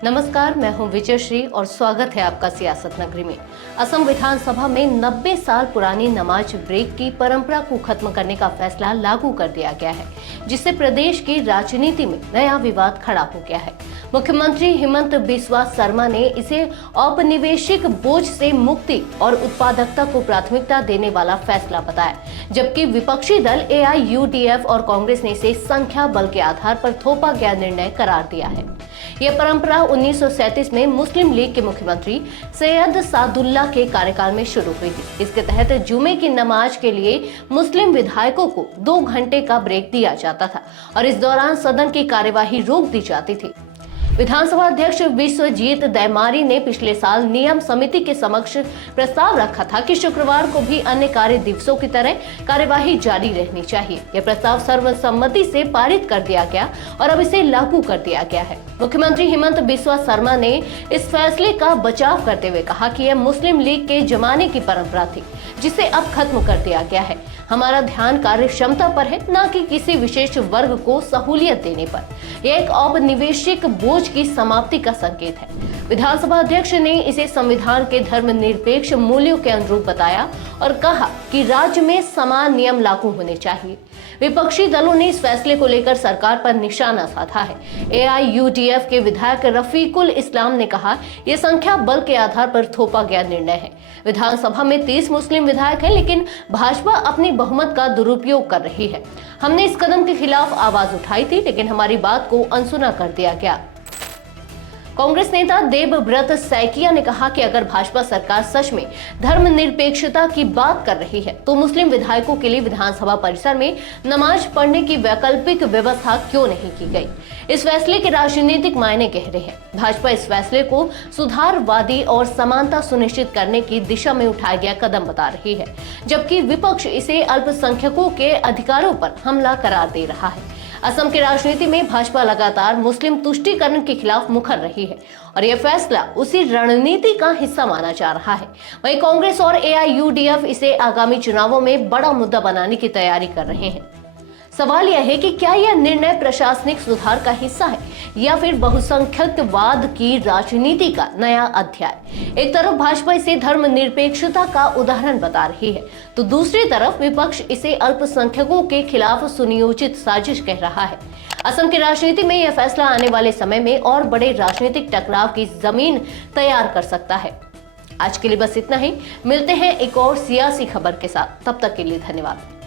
नमस्कार, मैं हूं विजयश्री और स्वागत है आपका सियासत नगरी में। असम विधानसभा में 90 साल पुरानी नमाज ब्रेक की परंपरा को खत्म करने का फैसला लागू कर दिया गया है, जिससे प्रदेश की राजनीति में नया विवाद खड़ा हो गया है। मुख्यमंत्री हिमंत बिस्वा शर्मा ने इसे औपनिवेशिक बोझ से मुक्ति और उत्पादकता को प्राथमिकता देने वाला फैसला बताया, जबकि विपक्षी दल AIUDF और कांग्रेस ने इसे संख्या बल के आधार पर थोपा गया निर्णय करार दिया है। यह परंपरा 1937 में मुस्लिम लीग के मुख्यमंत्री सैयद सादुल्ला के कार्यकाल में शुरू हुई थी। इसके तहत जुमे की नमाज के लिए मुस्लिम विधायकों को 2 घंटे का ब्रेक दिया जाता था और इस दौरान सदन की कार्यवाही रोक दी जाती थी। विधानसभा अध्यक्ष विश्वजीत दैमारी ने पिछले साल नियम समिति के समक्ष प्रस्ताव रखा था कि शुक्रवार को भी अन्य कार्य दिवसों की तरह कार्यवाही जारी रहनी चाहिए। यह प्रस्ताव सर्वसम्मति से पारित कर दिया गया और अब इसे लागू कर दिया गया है। मुख्यमंत्री हिमंत बिस्वा शर्मा ने इस फैसले का बचाव करते हुए कहा कि यह मुस्लिम लीग के जमाने की परंपरा थी, जिसे अब खत्म कर दिया गया है। हमारा ध्यान कार्य क्षमता पर है, न कि किसी विशेष वर्ग को सहूलियत देने पर। यह एक औपनिवेशिक बोझ की समाप्ति का संकेत है। विधानसभा अध्यक्ष ने इसे संविधान के धर्मनिरपेक्ष मूल्यों के अनुरूप बताया और कहा कि राज्य में समान नियम लागू होने चाहिए। विपक्षी दलों ने इस फैसले को लेकर सरकार पर निशाना साधा है। AIUDF के विधायक रफीकुल इस्लाम ने कहा, यह संख्या बल के आधार पर थोपा गया निर्णय है। विधानसभा में 30 मुस्लिम विधायक हैं, लेकिन भाजपा अपनी बहुमत का दुरुपयोग कर रही है। हमने इस कदम के खिलाफ आवाज उठाई थी, लेकिन हमारी बात को अनसुना कर दिया गया। कांग्रेस नेता देबव्रत सैकिया ने कहा कि अगर भाजपा सरकार सच में धर्मनिरपेक्षता की बात कर रही है, तो मुस्लिम विधायकों के लिए विधानसभा परिसर में नमाज पढ़ने की वैकल्पिक व्यवस्था क्यों नहीं की गई। इस फैसले के राजनीतिक मायने गहरे हैं। भाजपा इस फैसले को सुधारवादी और समानता सुनिश्चित करने की दिशा में उठाया गया कदम बता रही है, जबकि विपक्ष इसे अल्पसंख्यकों के अधिकारों पर हमला करार दे रहा है। असम की राजनीति में भाजपा लगातार मुस्लिम तुष्टीकरण के खिलाफ मुखर रही है और यह फैसला उसी रणनीति का हिस्सा माना जा रहा है। वहीं कांग्रेस और AIUDF इसे आगामी चुनावों में बड़ा मुद्दा बनाने की तैयारी कर रहे हैं। सवाल यह है कि क्या यह निर्णय प्रशासनिक सुधार का हिस्सा है या फिर बहुसंख्यकवाद की राजनीति का नया अध्याय। एक तरफ भाजपा इसे धर्मनिरपेक्षता का उदाहरण बता रही है, तो दूसरी तरफ विपक्ष इसे अल्पसंख्यकों के खिलाफ सुनियोजित साजिश कह रहा है। असम की राजनीति में यह फैसला आने वाले समय में और बड़े राजनीतिक टकराव की जमीन तैयार कर सकता है। आज के लिए बस इतना ही। मिलते हैं एक और सियासी खबर के साथ, तब तक के लिए धन्यवाद।